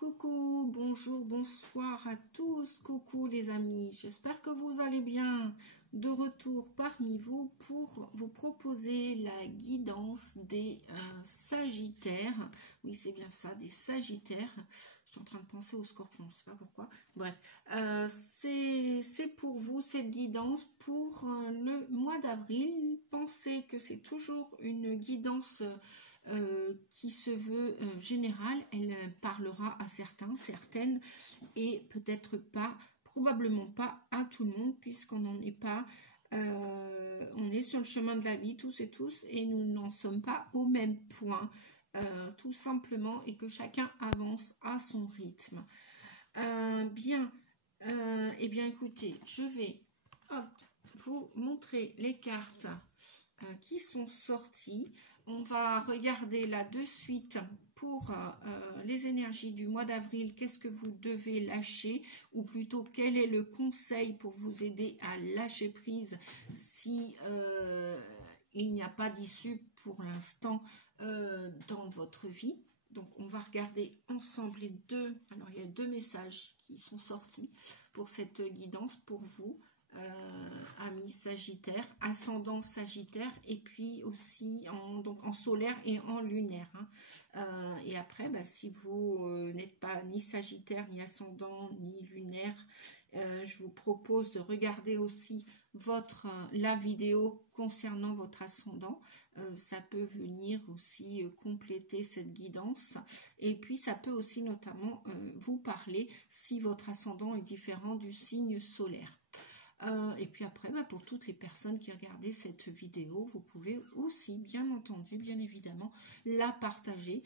Coucou, bonjour, bonsoir à tous, coucou les amis, j'espère que vous allez bien. De retour parmi vous pour vous proposer la guidance des Sagittaires. Oui, c'est bien ça, des Sagittaires. Je suis en train de penser aux Scorpions, je ne sais pas pourquoi. Bref, c'est pour vous cette guidance pour le mois d'avril. Pensez que c'est toujours une guidance qui se veut générale. Elle parlera à certains, certaines, et peut-être pas, probablement pas à tout le monde, puisqu'on n'en est pas, on est sur le chemin de la vie tous et tous, et nous n'en sommes pas au même point, tout simplement, et que chacun avance à son rythme. Eh bien écoutez, je vais vous montrer les cartes qui sont sorties. On va regarder là de suite pour les énergies du mois d'avril. Qu'est-ce que vous devez lâcher, ou plutôt quel est le conseil pour vous aider à lâcher prise si il n'y a pas d'issue pour l'instant dans votre vie. Donc on va regarder ensemble les deux. Alors il y a deux messages qui sont sortis pour cette guidance pour vous. Amis Sagittaire, ascendant Sagittaire, et puis aussi en solaire et en lunaire. Et après, si vous n'êtes pas ni Sagittaire, ni ascendant, ni lunaire, je vous propose de regarder aussi la vidéo concernant votre ascendant. Ça peut venir aussi compléter cette guidance. Et puis, ça peut aussi notamment vous parler si votre ascendant est différent du signe solaire. Et puis après, pour toutes les personnes qui regardaient cette vidéo, vous pouvez aussi, bien entendu, bien évidemment, la partager.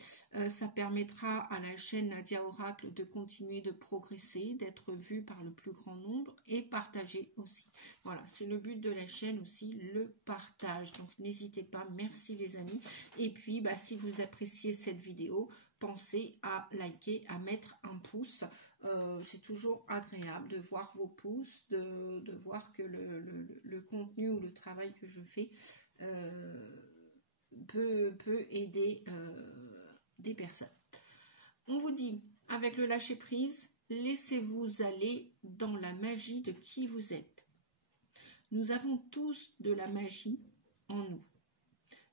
Ça permettra à la chaîne Nadia Oracle de continuer de progresser, d'être vue par le plus grand nombre et partagée aussi. Voilà, c'est le but de la chaîne aussi, le partage. Donc n'hésitez pas, merci les amis. Et puis, si vous appréciez cette vidéo, pensez à liker, à mettre un pouce. C'est toujours agréable de voir vos pouces, de voir que le contenu ou le travail que je fais peut aider des personnes. On vous dit, avec le lâcher prise, laissez-vous aller dans la magie de qui vous êtes. Nous avons tous de la magie en nous,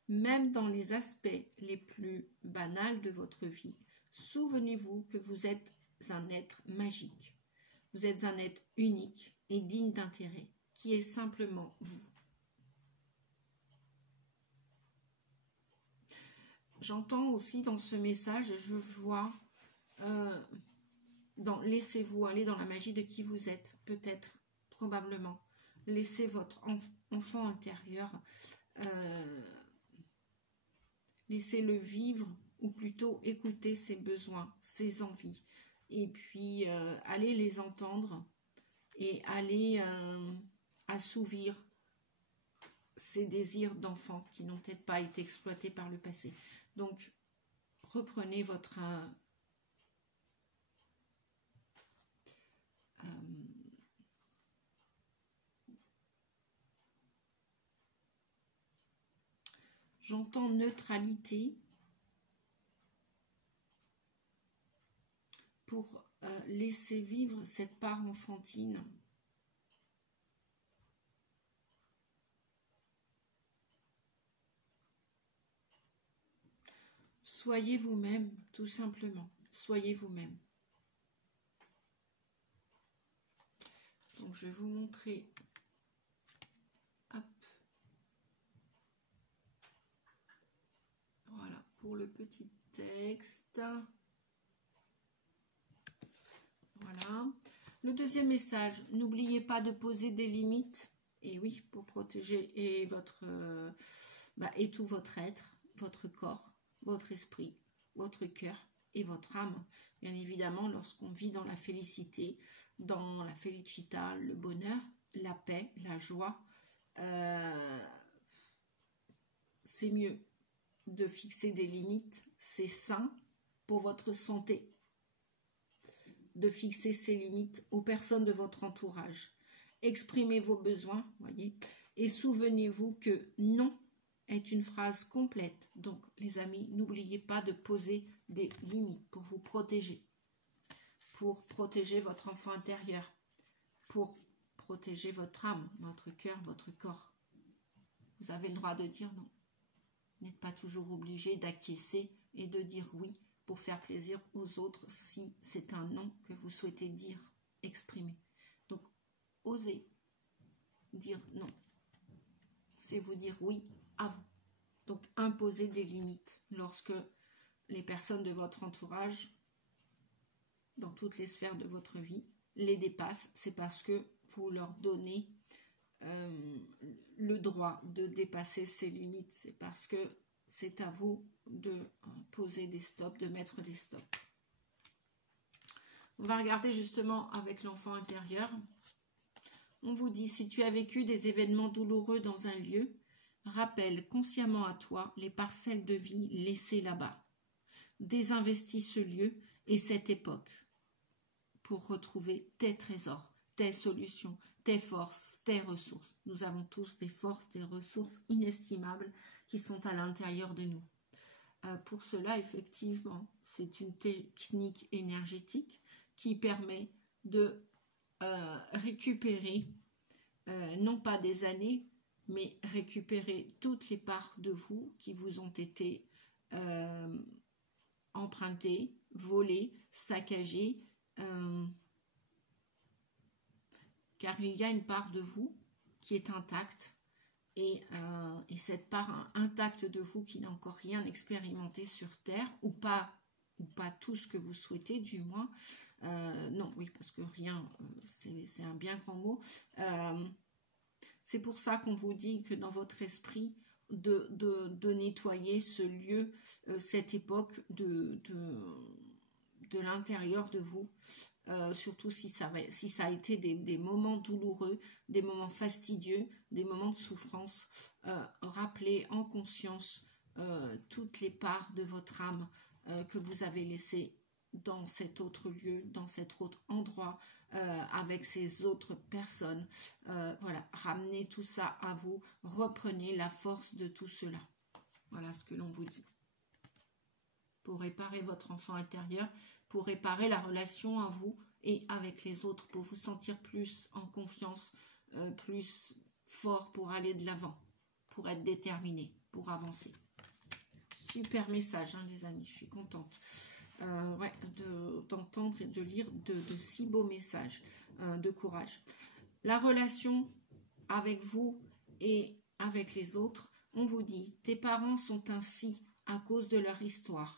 même dans les aspects les plus banals de votre vie. Souvenez-vous que vous êtes un être magique. Vous êtes un être unique et digne d'intérêt, qui est simplement vous. J'entends aussi dans ce message, je vois, laissez-vous aller dans la magie de qui vous êtes, peut-être, probablement. Laissez votre enfant intérieur, laissez-le vivre, ou plutôt écouter ses besoins, ses envies. Et puis, allez les entendre et allez assouvir ces désirs d'enfant qui n'ont peut-être pas été exploités par le passé. Donc, reprenez votre... J'entends neutralité pour laisser vivre cette part enfantine. Soyez vous-même, tout simplement. Soyez vous-même. Donc, je vais vous montrer. Hop. Voilà, pour le petit texte. Voilà. Le deuxième message, n'oubliez pas de poser des limites. Et oui, pour protéger et et tout votre être, votre corps, votre esprit, votre cœur et votre âme. Bien évidemment, lorsqu'on vit dans la félicité, dans la felicità, le bonheur, la paix, la joie, c'est mieux de fixer des limites. C'est sain pour votre santé de fixer ces limites aux personnes de votre entourage. Exprimez vos besoins, voyez, et souvenez-vous que non est une phrase complète. Donc, les amis, n'oubliez pas de poser des limites pour vous protéger. pour protéger votre enfant intérieur, pour protéger votre âme, votre cœur, votre corps. Vous avez le droit de dire non. Vous n'êtes pas toujours obligé d'acquiescer et de dire oui pour faire plaisir aux autres si c'est un non que vous souhaitez dire, exprimer. Donc, osez dire non. C'est vous dire oui à vous. Donc, imposez des limites lorsque les personnes de votre entourage, dans toutes les sphères de votre vie, les dépassent. C'est parce que vous leur donnez le droit de dépasser ces limites. C'est parce que c'est à vous de poser des stops, de mettre des stops. On va regarder justement avec l'enfant intérieur. On vous dit, si tu as vécu des événements douloureux dans un lieu, rappelle consciemment à toi les parcelles de vie laissées là-bas. Désinvestis ce lieu et cette époque pour retrouver tes trésors, tes solutions, tes forces, tes ressources. Nous avons tous des forces, des ressources inestimables qui sont à l'intérieur de nous. Pour cela, effectivement, c'est une technique énergétique qui permet de récupérer, non pas des années, mais récupérer toutes les parts de vous qui vous ont été empruntées, volées, saccagées, car il y a une part de vous qui est intacte et cette part intacte de vous qui n'a encore rien expérimenté sur Terre ou pas tout ce que vous souhaitez du moins, non, oui, parce que rien, c'est un bien grand mot, c'est pour ça qu'on vous dit que dans votre esprit de nettoyer ce lieu, cette époque de l'intérieur de vous, surtout si ça a été des moments douloureux, des moments fastidieux, des moments de souffrance. Rappelez en conscience toutes les parts de votre âme que vous avez laissées dans cet autre lieu, dans cet autre endroit, avec ces autres personnes. Voilà, ramenez tout ça à vous, reprenez la force de tout cela. Voilà ce que l'on vous dit. Pour réparer votre enfant intérieur, pour réparer la relation à vous et avec les autres, pour vous sentir plus en confiance, plus fort pour aller de l'avant, pour être déterminé, pour avancer. Super message, hein, les amis, je suis contente ouais, d'entendre et de lire de si beaux messages de courage. La relation avec vous et avec les autres, on vous dit, tes parents sont ainsi à cause de leur histoire.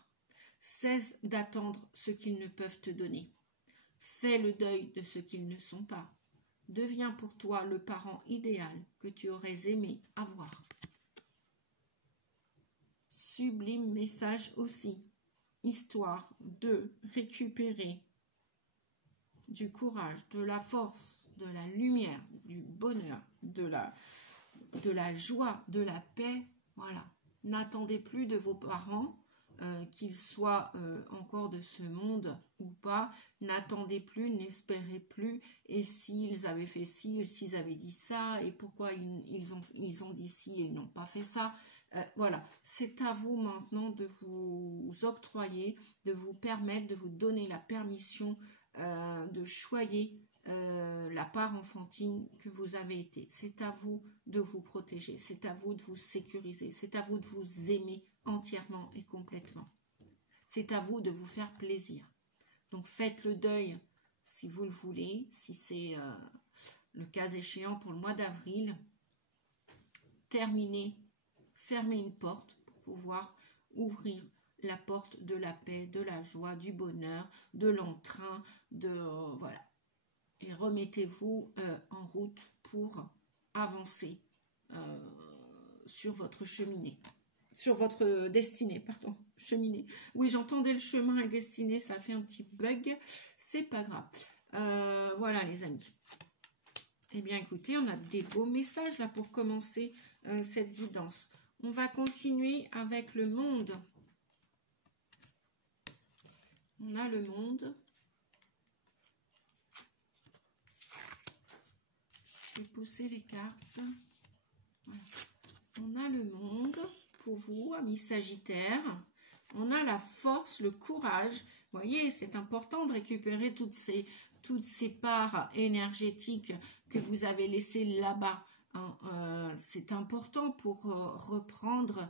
Cesse d'attendre ce qu'ils ne peuvent te donner. Fais le deuil de ce qu'ils ne sont pas. Deviens pour toi le parent idéal que tu aurais aimé avoir. Sublime message aussi. Histoire de récupérer du courage, de la force, de la lumière, du bonheur, de la joie, de la paix. Voilà. N'attendez plus de vos parents qu'ils soient encore de ce monde ou pas. N'attendez plus, n'espérez plus. Et s'ils avaient fait ci, s'ils avaient dit ça, et pourquoi ils ont dit ci et ils n'ont pas fait ça. Voilà, c'est à vous maintenant de vous octroyer, de vous permettre, de vous donner la permission de choyer la part enfantine que vous avez été. C'est à vous de vous protéger, c'est à vous de vous sécuriser, c'est à vous de vous aimer entièrement et complètement. C'est à vous de vous faire plaisir. Donc faites le deuil si vous le voulez, si c'est le cas échéant pour le mois d'avril. Terminez, fermez une porte pour pouvoir ouvrir la porte de la paix, de la joie, du bonheur, de l'entrain, voilà. Et remettez-vous en route pour avancer sur votre cheminée. Sur votre destinée, pardon, cheminée. Oui, j'entendais le chemin et destinée, ça fait un petit bug. C'est pas grave. Voilà, les amis. Eh bien, écoutez, on a des beaux messages là pour commencer cette guidance. On va continuer avec le monde. On a le monde. Je vais pousser les cartes. Voilà. On a le monde pour vous, amis Sagittaires. On a la force, le courage. Vous voyez, c'est important de récupérer toutes ces parts énergétiques que vous avez laissées là-bas. Hein. C'est important pour reprendre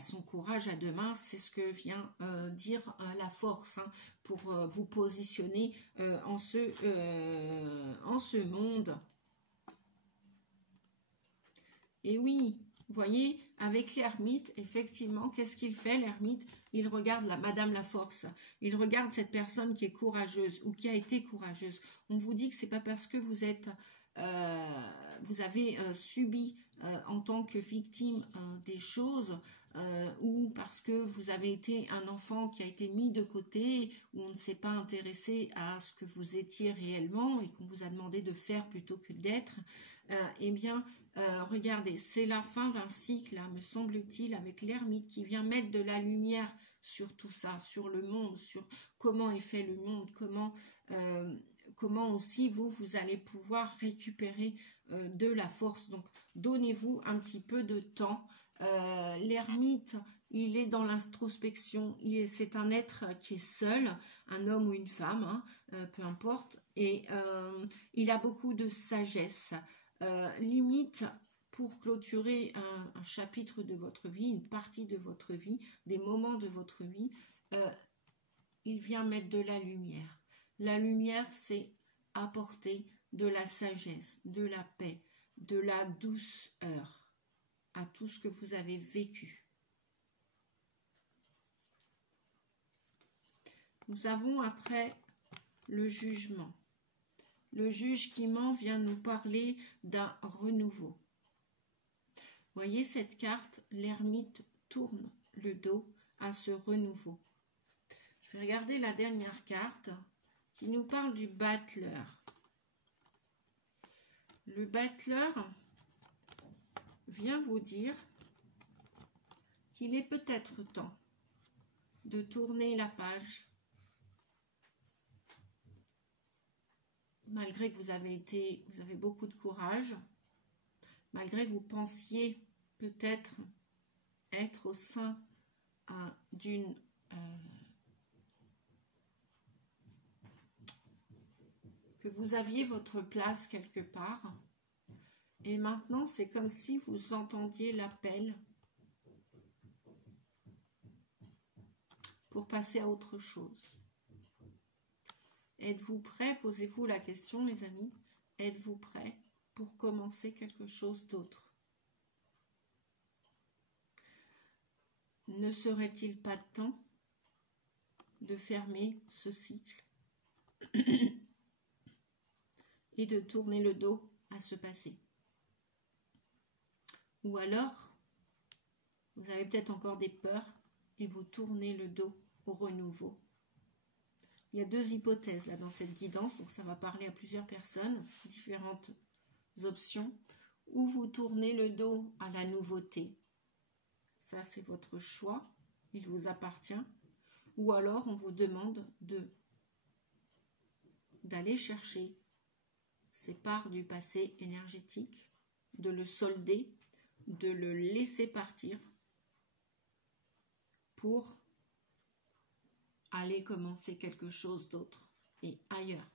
son courage à deux mains. C'est ce que vient dire la force, hein, pour vous positionner en ce monde. Et oui, vous voyez, avec l'ermite, effectivement, qu'est-ce qu'il fait, l'ermite? Il regarde la Madame la Force. Il regarde cette personne qui est courageuse ou qui a été courageuse. On vous dit que c'est pas parce que vous avez subi en tant que victime des choses ou parce que vous avez été un enfant qui a été mis de côté, ou on ne s'est pas intéressé à ce que vous étiez réellement et qu'on vous a demandé de faire plutôt que d'être. Eh bien, regardez, c'est la fin d'un cycle, hein, me semble-t-il, avec l'ermite qui vient mettre de la lumière sur tout ça, sur le monde, sur comment est fait le monde, comment aussi vous allez pouvoir récupérer de la force. Donc, donnez-vous un petit peu de temps. L'ermite, il est dans l'introspection, c'est un être qui est seul, un homme ou une femme, hein, peu importe, et il a beaucoup de sagesse. Limite, pour clôturer un chapitre de votre vie, une partie de votre vie, des moments de votre vie, il vient mettre de la lumière. La lumière, c'est apporter de la sagesse, de la paix, de la douceur à tout ce que vous avez vécu. Nous avons après le jugement. Le juge qui ment vient nous parler d'un renouveau. Voyez cette carte, l'ermite tourne le dos à ce renouveau. Je vais regarder la dernière carte qui nous parle du battleur. Le battleur vient vous dire qu'il est peut-être temps de tourner la page. Malgré que vous avez beaucoup de courage, malgré que vous pensiez peut-être être au sein d'une que vous aviez votre place quelque part, et maintenant c'est comme si vous entendiez l'appel pour passer à autre chose. Êtes-vous prêt? Posez-vous la question, les amis. Êtes-vous prêt pour commencer quelque chose d'autre? Ne serait-il pas temps de fermer ce cycle et de tourner le dos à ce passé? Ou alors, vous avez peut-être encore des peurs et vous tournez le dos au renouveau. Il y a deux hypothèses là dans cette guidance, donc ça va parler à plusieurs personnes, différentes options. Ou vous tournez le dos à la nouveauté. Ça, c'est votre choix, il vous appartient. Ou alors, on vous demande d'aller chercher ces parts du passé énergétique, de le solder, de le laisser partir pour aller commencer quelque chose d'autre et ailleurs.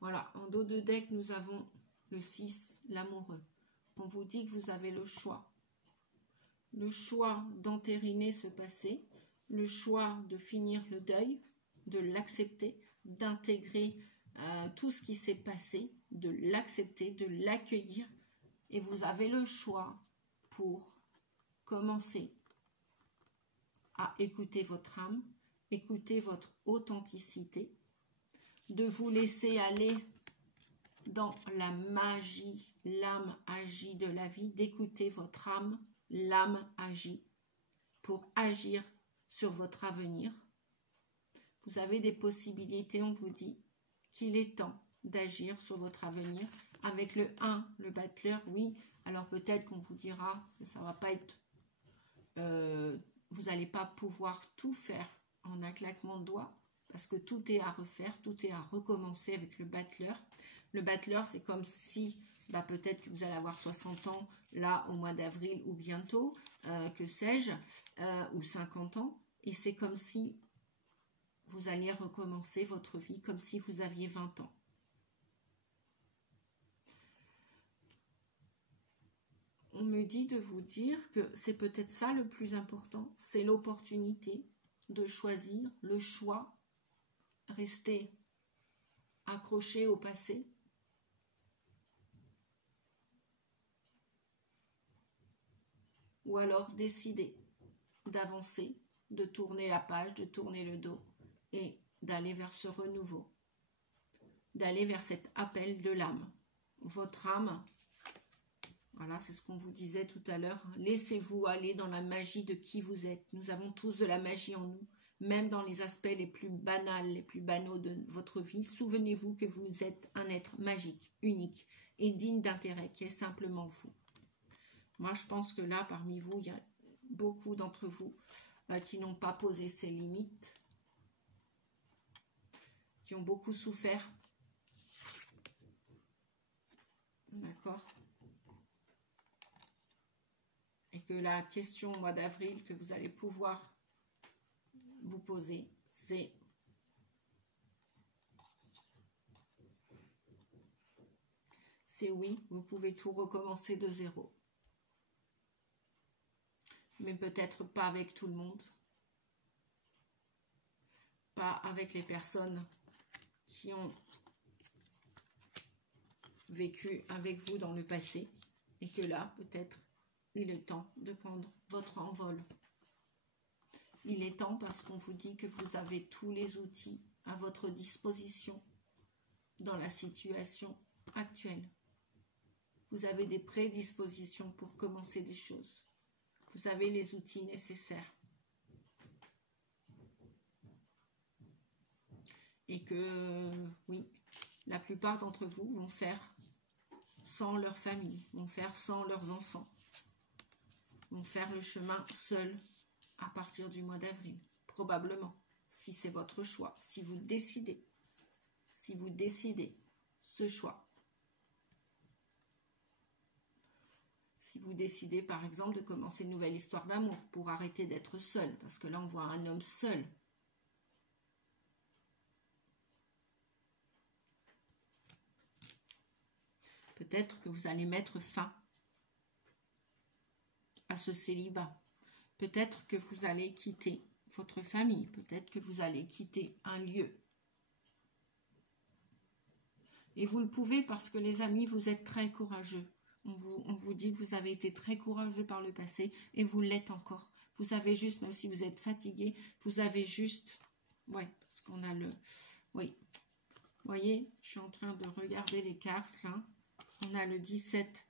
Voilà, en dos de deck, nous avons le 6, l'amoureux. On vous dit que vous avez le choix. Le choix d'entériner ce passé, le choix de finir le deuil, de l'accepter, d'intégrer tout ce qui s'est passé, de l'accepter, de l'accueillir. Et vous avez le choix pour commencer à écouter votre âme, écouter votre authenticité, de vous laisser aller dans la magie, l'âme agit de la vie, d'écouter votre âme, l'âme agit pour agir sur votre avenir. Vous avez des possibilités, on vous dit qu'il est temps d'agir sur votre avenir. Avec le 1, le battleur, oui, alors peut-être qu'on vous dira que ça va pas être... vous n'allez pas pouvoir tout faire en un claquement de doigts, parce que tout est à refaire, tout est à recommencer avec le battleur. Le battleur, c'est comme si bah, peut-être que vous allez avoir 60 ans là au mois d'avril ou bientôt, que sais-je, ou 50 ans. Et c'est comme si vous alliez recommencer votre vie, comme si vous aviez 20 ans. On me dit de vous dire que c'est peut-être ça le plus important, c'est l'opportunité de choisir, le choix, rester accroché au passé, ou alors décider d'avancer, de tourner la page, de tourner le dos et d'aller vers ce renouveau, d'aller vers cet appel de l'âme. Votre âme, voilà, c'est ce qu'on vous disait tout à l'heure, laissez-vous aller dans la magie de qui vous êtes. Nous avons tous de la magie en nous, même dans les aspects les plus banals, les plus banaux de votre vie. Souvenez-vous que vous êtes un être magique, unique et digne d'intérêt, qui est simplement vous. Moi, je pense que là, parmi vous, il y a beaucoup d'entre vous qui n'ont pas posé ces limites, qui ont beaucoup souffert. D'accord? Et que la question au mois d'avril que vous allez pouvoir vous poser, c'est oui, vous pouvez tout recommencer de zéro. Mais peut-être pas avec tout le monde. Pas avec les personnes qui ont vécu avec vous dans le passé. Et que là, peut-être, il est temps de prendre votre envol. Il est temps parce qu'on vous dit que vous avez tous les outils à votre disposition dans la situation actuelle. Vous avez des prédispositions pour commencer des choses. Vous avez les outils nécessaires. Et que, oui, la plupart d'entre vous vont faire sans leur famille, vont faire sans leurs enfants, vont faire le chemin seuls à partir du mois d'avril. Probablement, si c'est votre choix, si vous décidez ce choix. Si vous décidez, par exemple, de commencer une nouvelle histoire d'amour pour arrêter d'être seul, parce que là, on voit un homme seul. Peut-être que vous allez mettre fin à ce célibat. Peut-être que vous allez quitter votre famille. Peut-être que vous allez quitter un lieu. Et vous le pouvez parce que les amis, vous êtes très courageux. On vous dit que vous avez été très courageux par le passé et vous l'êtes encore. Vous avez juste, même si vous êtes fatigué, vous avez juste... Ouais, parce qu'on a le... Oui. Vous voyez, je suis en train de regarder les cartes, là. On a le 17,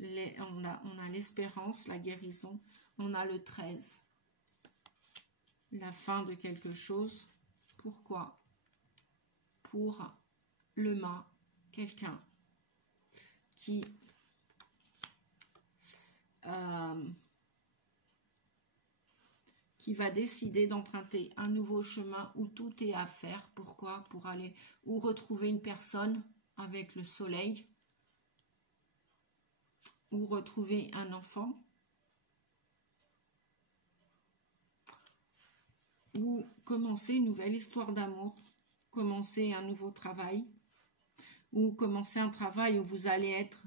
on a l'espérance, la guérison. On a le 13, la fin de quelque chose. Pourquoi? Pour le mât, quelqu'un qui... qui va décider d'emprunter un nouveau chemin où tout est à faire. Pourquoi? Pour aller ou retrouver une personne avec le soleil, ou retrouver un enfant, ou commencer une nouvelle histoire d'amour, commencer un nouveau travail, ou commencer un travail où vous allez être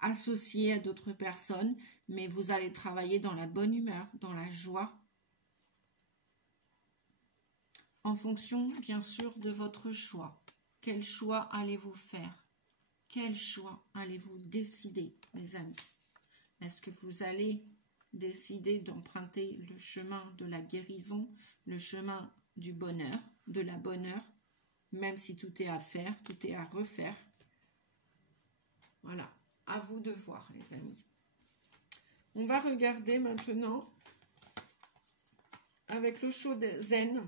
associé à d'autres personnes, mais vous allez travailler dans la bonne humeur, dans la joie, en fonction, bien sûr, de votre choix. Quel choix allez-vous faire? Quel choix allez-vous décider, mes amis? Est-ce que vous allez décider d'emprunter le chemin de la guérison, le chemin du bonheur, de la bonne heure, même si tout est à faire, tout est à refaire? Voilà, à vous de voir, les amis. On va regarder maintenant avec le show de Zen.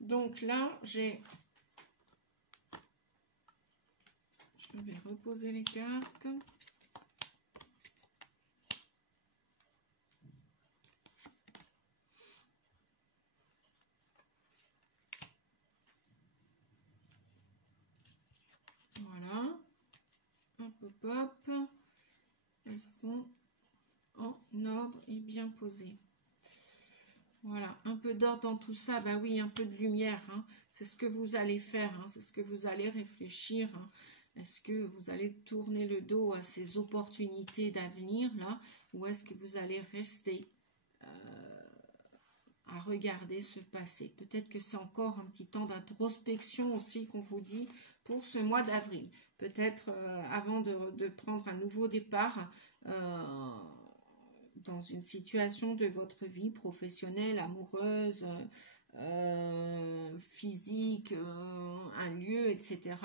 Donc là, je vais reposer les cartes. hop. Elles sont en ordre et bien posées. Voilà, un peu d'ordre dans tout ça, bah oui, un peu de lumière, hein. C'est ce que vous allez faire, hein. C'est ce que vous allez réfléchir, hein. Est-ce que vous allez tourner le dos à ces opportunités d'avenir, là, ou est-ce que vous allez rester à regarder ce passé? Peut-être que c'est encore un petit temps d'introspection aussi qu'on vous dit pour ce mois d'avril. Peut-être avant de prendre un nouveau départ dans une situation de votre vie professionnelle, amoureuse, physique, un lieu, etc.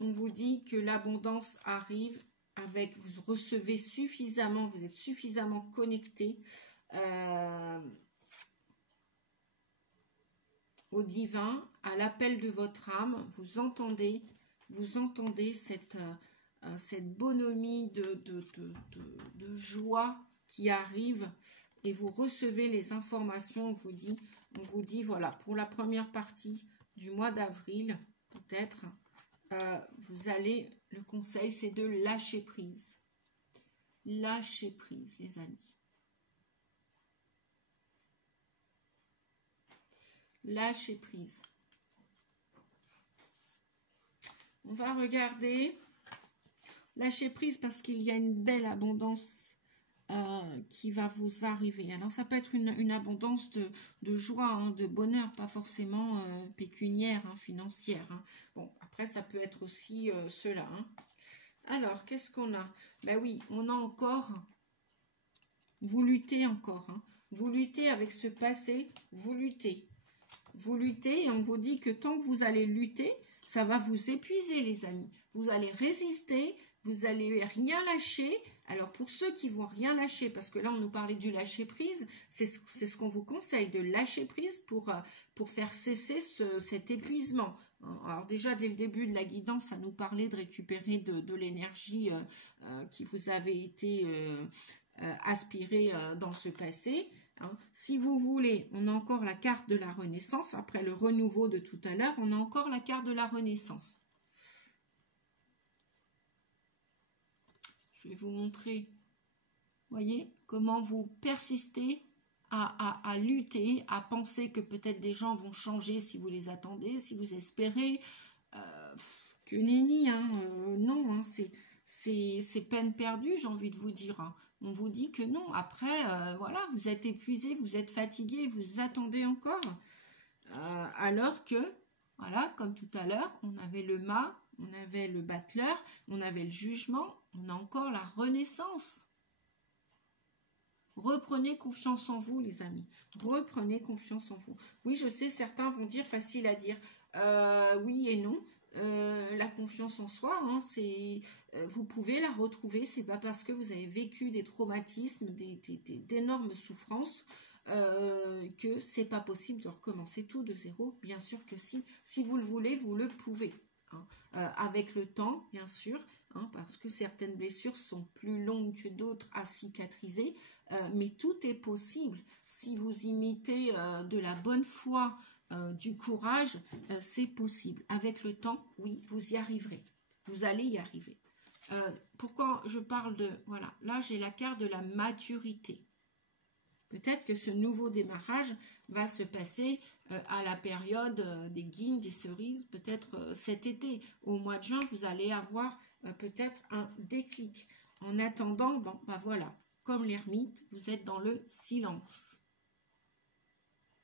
On vous dit que l'abondance arrive avec, vous recevez suffisamment, vous êtes suffisamment connecté au divin, à l'appel de votre âme. Vous entendez cette bonhomie de joie qui arrive et vous recevez les informations. On vous dit voilà, pour la première partie du mois d'avril, peut-être, vous allez, le conseil c'est de lâcher prise. Lâcher prise, les amis. Lâcher prise. On va regarder. Lâcher prise parce qu'il y a une belle abondance qui va vous arriver. Alors ça peut être une abondance de joie, hein, de bonheur, pas forcément pécuniaire, hein, financière. Hein. Bon, après ça peut être aussi cela. Hein. Alors, qu'est-ce qu'on a? Ben oui, on a encore, vous luttez encore. Hein. Vous luttez avec ce passé, vous luttez. Vous luttez et on vous dit que tant que vous allez lutter, ça va vous épuiser, les amis. Vous allez résister, vous allez rien lâcher. Alors pour ceux qui vont rien lâcher, parce que là on nous parlait du lâcher prise, c'est ce qu'on vous conseille, de lâcher prise pour faire cesser cet épuisement. Alors déjà dès le début de la guidance, ça nous parlait de récupérer de l'énergie qui vous avait été aspirée dans ce passé. Hein. Si vous voulez, on a encore la carte de la Renaissance. Après le renouveau de tout à l'heure, on a encore la carte de la Renaissance. Je vais vous montrer, voyez, comment vous persistez à lutter, à penser que peut-être des gens vont changer si vous les attendez, si vous espérez. Que nenni, hein, non, hein, c'est peine perdue, j'ai envie de vous dire. Hein. On vous dit que non. Après, voilà, vous êtes épuisé, vous êtes fatigué, vous attendez encore. Alors que, voilà, comme tout à l'heure, on avait le mât, on avait le battleur, on avait le jugement, on a encore la renaissance. Reprenez confiance en vous, les amis. Reprenez confiance en vous. Oui, je sais, certains vont dire, facile à dire, oui et non. La confiance en soi, hein, vous pouvez la retrouver, c'est pas parce que vous avez vécu des traumatismes, d'énormes souffrances que c'est pas possible de recommencer tout de zéro. Bien sûr que si vous le voulez, vous le pouvez. Hein. Avec le temps, bien sûr, hein, parce que certaines blessures sont plus longues que d'autres à cicatriser, mais tout est possible si vous imitez de la bonne foi, du courage, c'est possible. Avec le temps, oui, vous y arriverez. Vous allez y arriver. Pourquoi je parle de... Voilà, là j'ai la carte de la maturité. Peut-être que ce nouveau démarrage va se passer à la période des guignes, des cerises, peut-être cet été. Au mois de juin, vous allez avoir peut-être un déclic. En attendant, bon, bah voilà, comme l'ermite, vous êtes dans le silence.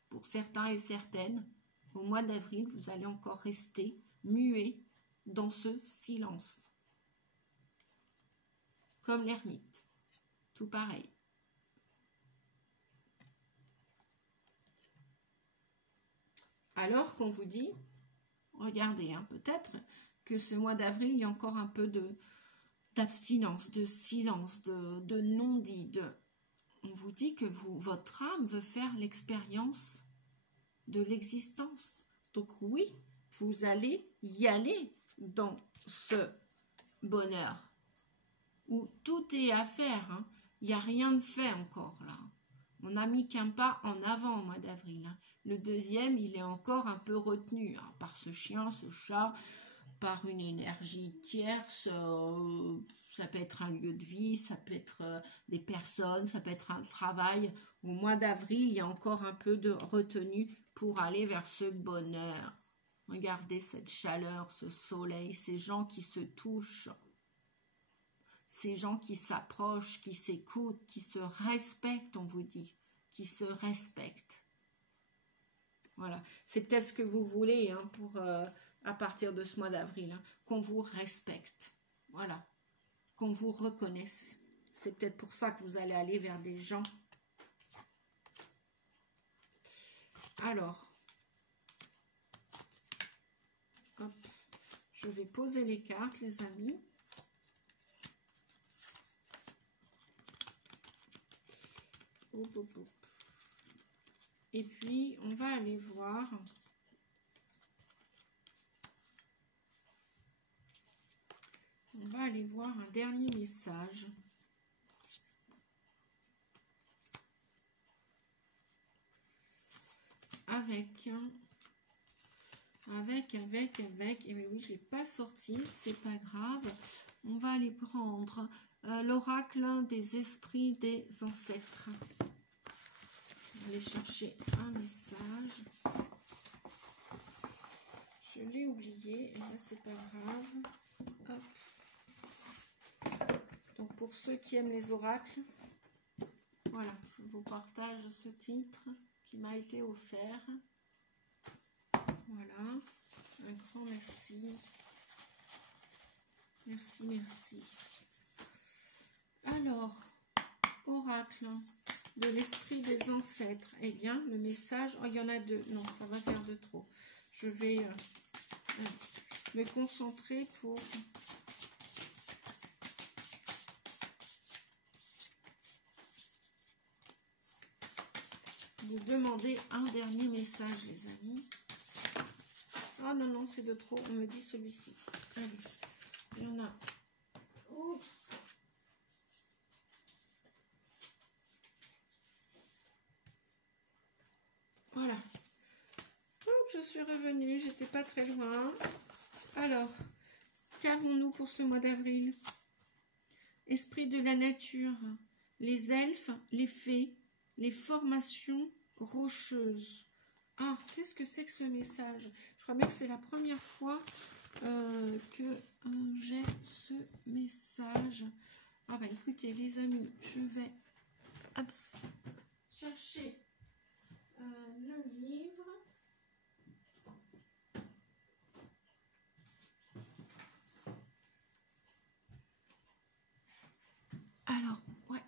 Pour certains et certaines, au mois d'avril, vous allez encore rester muet dans ce silence. Comme l'ermite. Tout pareil. Alors qu'on vous dit, regardez, hein, peut-être que ce mois d'avril, il y a encore un peu d'abstinence, de silence, de non-dit. On vous dit que votre âme veut faire l'expérience de l'existence. Donc oui, vous allez y aller dans ce bonheur où tout est à faire. Hein. Il n'y a rien de fait encore là. On n'a mis qu'un pas en avant au mois d'avril. Hein. Le deuxième, il est encore un peu retenu hein, par ce chien, ce chat, par une énergie tierce. Ça peut être un lieu de vie, ça peut être des personnes, ça peut être un travail. Au mois d'avril, il y a encore un peu de retenue pour aller vers ce bonheur. Regardez cette chaleur, ce soleil, ces gens qui se touchent, ces gens qui s'approchent, qui s'écoutent, qui se respectent, on vous dit, qui se respectent. Voilà, c'est peut-être ce que vous voulez hein, pour à partir de ce mois d'avril, hein, qu'on vous respecte, voilà, qu'on vous reconnaisse. C'est peut-être pour ça que vous allez aller vers des gens. Alors, hop, je vais poser les cartes, les amis. Hop, hop, hop. Et puis, on va aller voir un dernier message. Avec, et bien oui, je ne l'ai pas sorti, c'est pas grave. On va aller prendre l'oracle des esprits des ancêtres. On va aller chercher un message. Je l'ai oublié, et là c'est pas grave. Hop. Donc pour ceux qui aiment les oracles, voilà, je vous partage ce titre qui m'a été offert. Voilà, un grand merci. Merci, merci. Alors, oracle de l'esprit des ancêtres. Eh bien, le message, oh, il y en a deux. Non, ça va faire de trop. Je vais me concentrer pour... vous demander un dernier message, les amis. Oh non, non, c'est de trop. On me dit celui-ci. Allez, il y en a. Oups. Voilà. Hop, je suis revenue. J'étais pas très loin. Alors, qu'avons-nous pour ce mois d'avril? Esprit de la nature, les elfes, les fées, les formations rocheuses. Ah, qu'est-ce que c'est que ce message? Je crois bien que c'est la première fois que j'ai ce message. Ah bah écoutez les amis, je vais chercher le livre. Alors, ouais.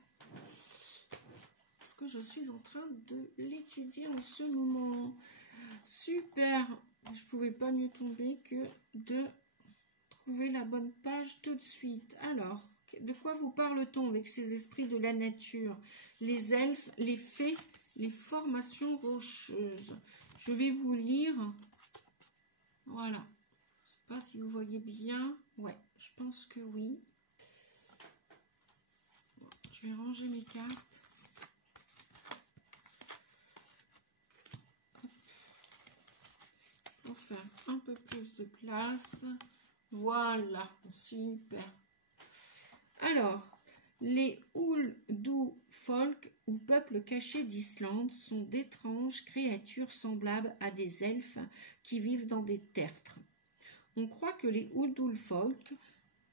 Parce que je suis en train de l'étudier en ce moment. Super. Je ne pouvais pas mieux tomber que de trouver la bonne page tout de suite. Alors, de quoi vous parle-t-on avec ces esprits de la nature? Les elfes, les fées, les formations rocheuses. Je vais vous lire. Voilà. Je ne sais pas si vous voyez bien. Ouais, je pense que oui. Je vais ranger mes cartes. Pour faire un peu plus de place. Voilà, super. Alors, les Uldufólk ou peuples cachés d'Islande sont d'étranges créatures semblables à des elfes qui vivent dans des tertres. On croit que les Uldufólk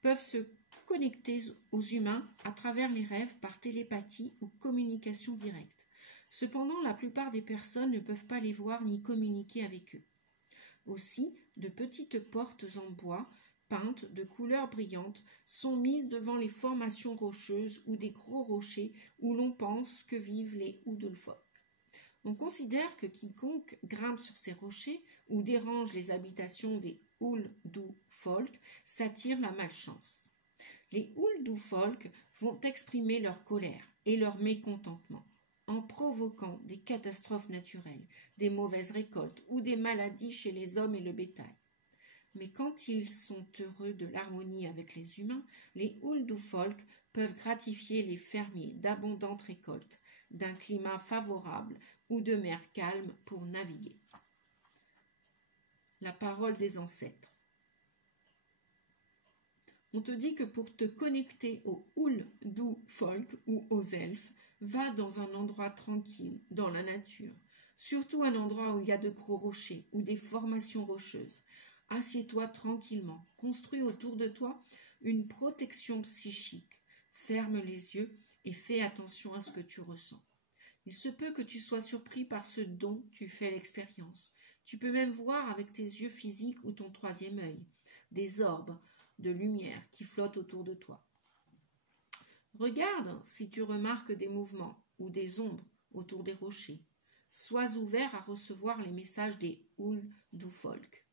peuvent se connecter aux humains à travers les rêves par télépathie ou communication directe. Cependant, la plupart des personnes ne peuvent pas les voir ni communiquer avec eux. Aussi, de petites portes en bois, peintes de couleurs brillantes, sont mises devant les formations rocheuses ou des gros rochers où l'on pense que vivent les Uldufólk. On considère que quiconque grimpe sur ces rochers ou dérange les habitations des Uldufólk s'attire la malchance. Les Uldufólk vont exprimer leur colère et leur mécontentement en provoquant des catastrophes naturelles, des mauvaises récoltes ou des maladies chez les hommes et le bétail. Mais quand ils sont heureux de l'harmonie avec les humains, les Uldufólk peuvent gratifier les fermiers d'abondantes récoltes, d'un climat favorable ou de mer calme pour naviguer. La parole des ancêtres. On te dit que pour te connecter au Uldu folk ou aux elfes, va dans un endroit tranquille, dans la nature. Surtout un endroit où il y a de gros rochers ou des formations rocheuses. Assieds-toi tranquillement, construis autour de toi une protection psychique. Ferme les yeux et fais attention à ce que tu ressens. Il se peut que tu sois surpris par ce dont tu fais l'expérience. Tu peux même voir avec tes yeux physiques ou ton troisième œil des orbes de lumière qui flottent autour de toi. Regarde si tu remarques des mouvements ou des ombres autour des rochers. Sois ouvert à recevoir les messages des Uldu folk.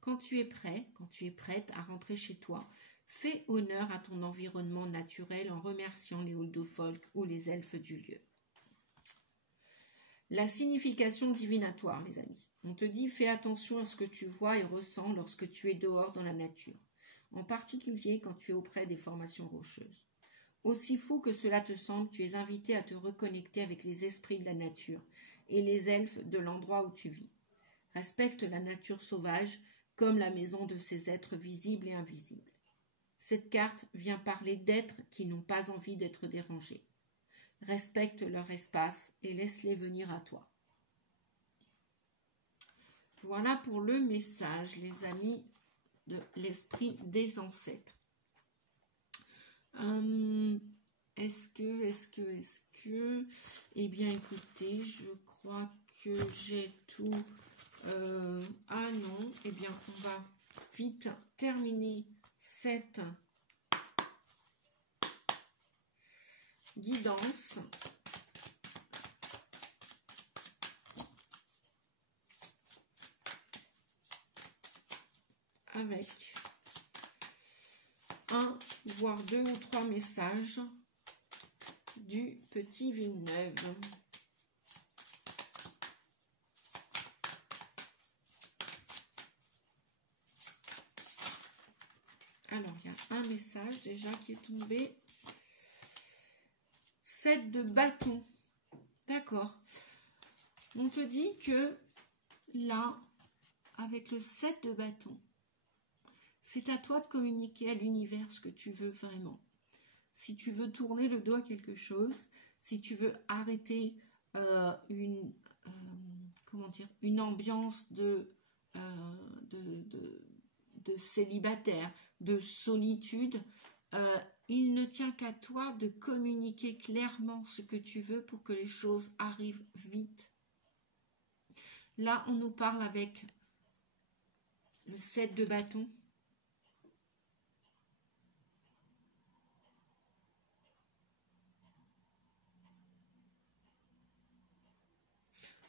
Quand tu es prêt, quand tu es prête à rentrer chez toi, fais honneur à ton environnement naturel en remerciant les Uldu folk ou les elfes du lieu. La signification divinatoire, les amis. On te dit, fais attention à ce que tu vois et ressens lorsque tu es dehors dans la nature, en particulier quand tu es auprès des formations rocheuses. Aussi fou que cela te semble, tu es invité à te reconnecter avec les esprits de la nature et les elfes de l'endroit où tu vis. Respecte la nature sauvage comme la maison de ces êtres visibles et invisibles. Cette carte vient parler d'êtres qui n'ont pas envie d'être dérangés. Respecte leur espace et laisse-les venir à toi. Voilà pour le message, les amis, de l'esprit des ancêtres. Est-ce que... Eh bien, écoutez, je crois que j'ai tout... ah non, eh bien, on va vite terminer cette guidance. Avec un, voire 2 ou 3 messages du petit Villeneuve. Alors, il y a un message déjà qui est tombé. 7 de bâton. D'accord. On te dit que là, avec le 7 de bâton, c'est à toi de communiquer à l'univers ce que tu veux vraiment. Si tu veux tourner le dos à quelque chose, si tu veux arrêter une ambiance de célibataire, de solitude, il ne tient qu'à toi de communiquer clairement ce que tu veux pour que les choses arrivent vite. Là, on nous parle avec le 7 de bâton.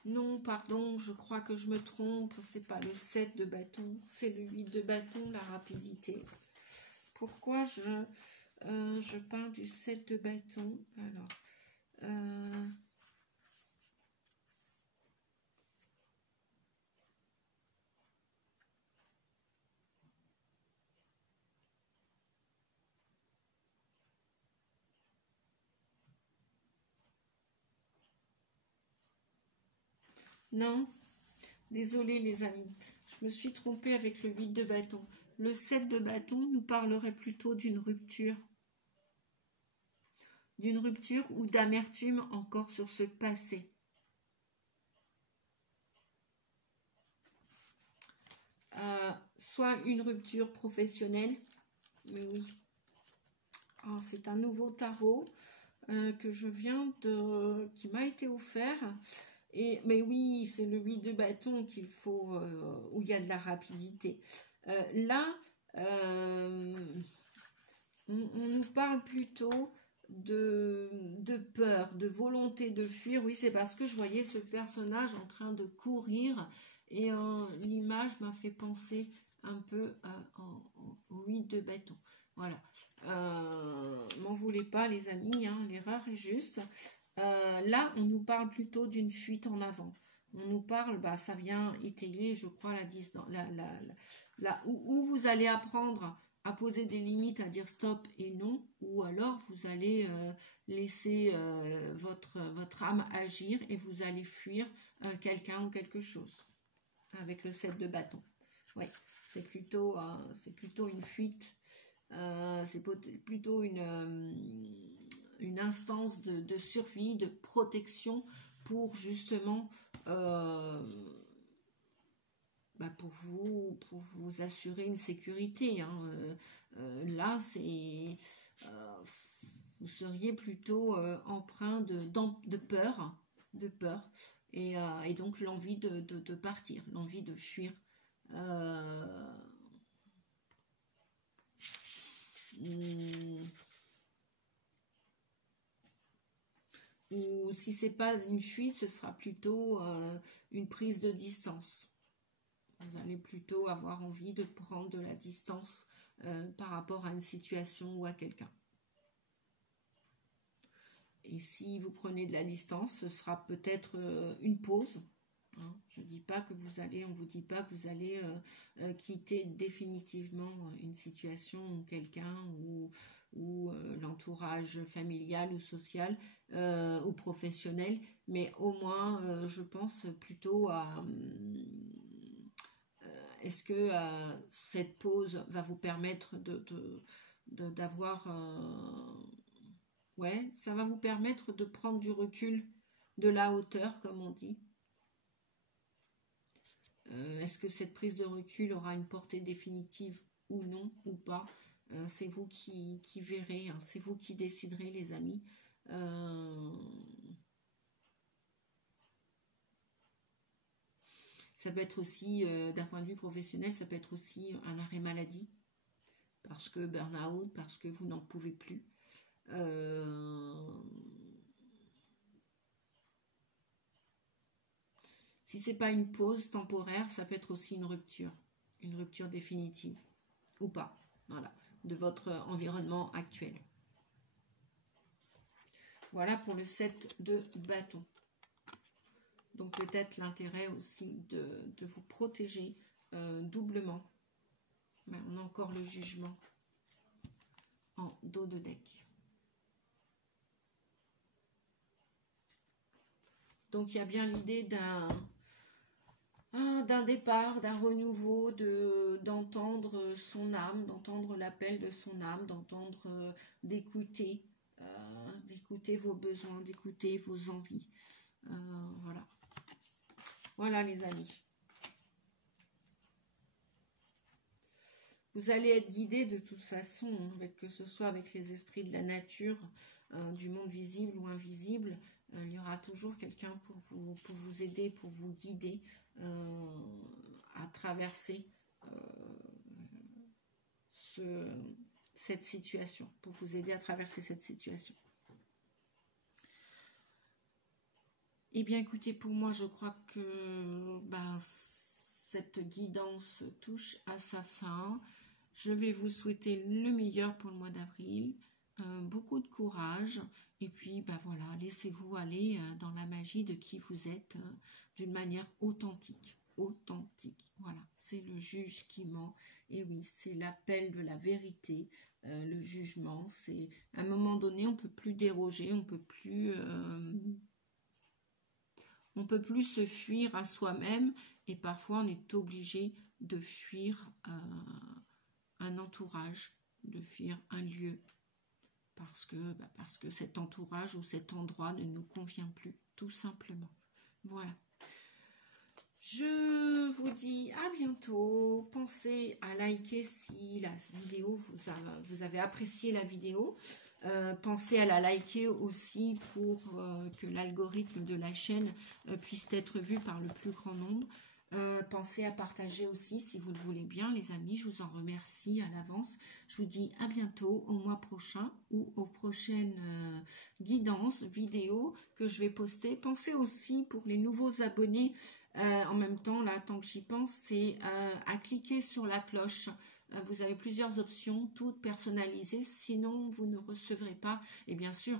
Non, pardon, je crois que je me trompe. C'est pas le 7 de bâton, c'est le 8 de bâton, la rapidité. Pourquoi je parle du 7 de bâton? Alors, non, désolé les amis, je me suis trompée avec le 8 de bâton. Le 7 de bâton nous parlerait plutôt d'une rupture ou d'amertume encore sur ce passé. Soit une rupture professionnelle, mais oui. Oh, c'est un nouveau tarot que je viens de... qui m'a été offert. Mais oui, c'est le 8 de bâton qu'il faut, où il y a de la rapidité. Là, on nous parle plutôt de peur, de volonté de fuir. Oui, c'est parce que je voyais ce personnage en train de courir et l'image m'a fait penser un peu au 8 de bâton. Voilà. M'en voulez pas les amis, hein, l'erreur est juste. Là, on nous parle plutôt d'une fuite en avant. On nous parle, ça vient étayer, je crois, où vous allez apprendre à poser des limites, à dire stop et non, ou alors vous allez laisser votre âme agir et vous allez fuir quelqu'un ou quelque chose. Avec le 7 de bâton. Oui, c'est plutôt une fuite c'est plutôt une instance de survie, de protection pour justement pour vous assurer une sécurité. Hein. Là, vous seriez plutôt empreint de peur, et donc l'envie de partir, l'envie de fuir. Ou si c'est pas une fuite, ce sera plutôt une prise de distance. Vous allez plutôt avoir envie de prendre de la distance par rapport à une situation ou à quelqu'un. Et si vous prenez de la distance, ce sera peut-être une pause. Hein. Je dis pas que on vous dit pas que vous allez quitter définitivement une situation ou quelqu'un ou l'entourage familial ou social ou professionnel, mais au moins je pense plutôt à est-ce que cette pause va vous permettre d'avoir ouais, ça va vous permettre de prendre du recul, de la hauteur, comme on dit. Est-ce que cette prise de recul aura une portée définitive ou non, ou pas? C'est vous qui verrez, hein, c'est vous qui déciderez, les amis. Ça peut être aussi, d'un point de vue professionnel, ça peut être aussi un arrêt maladie, parce que burn-out, parce que vous n'en pouvez plus. Si c'est pas une pause temporaire, ça peut être aussi une rupture définitive, ou pas, voilà, de votre environnement actuel. Voilà pour le 7 de bâton. Donc peut-être l'intérêt aussi de vous protéger doublement. Mais on a encore le jugement en dos de deck. Donc il y a bien l'idée d'un départ, d'un renouveau, d'entendre son âme, d'entendre l'appel de son âme, d'écouter vos besoins, d'écouter vos envies. Voilà. Voilà les amis. Vous allez être guidés de toute façon, que ce soit avec les esprits de la nature, du monde visible ou invisible. Il y aura toujours quelqu'un pour vous aider, pour vous guider à traverser cette situation, pour vous aider à traverser cette situation. Eh bien, écoutez, pour moi, je crois que cette guidance touche à sa fin. Je vais vous souhaiter le meilleur pour le mois d'avril, beaucoup de courage, et puis voilà, laissez-vous aller dans la magie de qui vous êtes d'une manière authentique. Voilà, c'est le juge qui ment, et oui, c'est l'appel de la vérité, le jugement, c'est à un moment donné, on peut plus déroger, on peut plus se fuir à soi-même, et parfois on est obligé de fuir un entourage, de fuir un lieu, parce que cet entourage ou cet endroit ne nous convient plus, tout simplement. Voilà. Je vous dis à bientôt. Pensez à liker si la vidéo vous avez apprécié la vidéo. Pensez à la liker aussi pour que l'algorithme de la chaîne puisse être vu par le plus grand nombre. Pensez à partager aussi si vous le voulez bien, les amis. Je vous en remercie à l'avance. Je vous dis à bientôt, au mois prochain ou aux prochaines guidances vidéo que je vais poster. Pensez aussi pour les nouveaux abonnés, en même temps, là, tant que j'y pense, c'est à cliquer sur la cloche. Vous avez plusieurs options, toutes personnalisées, sinon vous ne recevrez pas. Et bien sûr,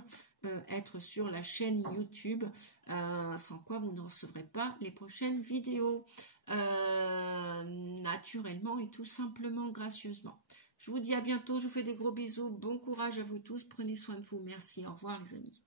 être sur la chaîne YouTube, sans quoi vous ne recevrez pas les prochaines vidéos naturellement et tout simplement gracieusement. Je vous dis à bientôt, je vous fais des gros bisous, bon courage à vous tous, prenez soin de vous, merci, au revoir les amis.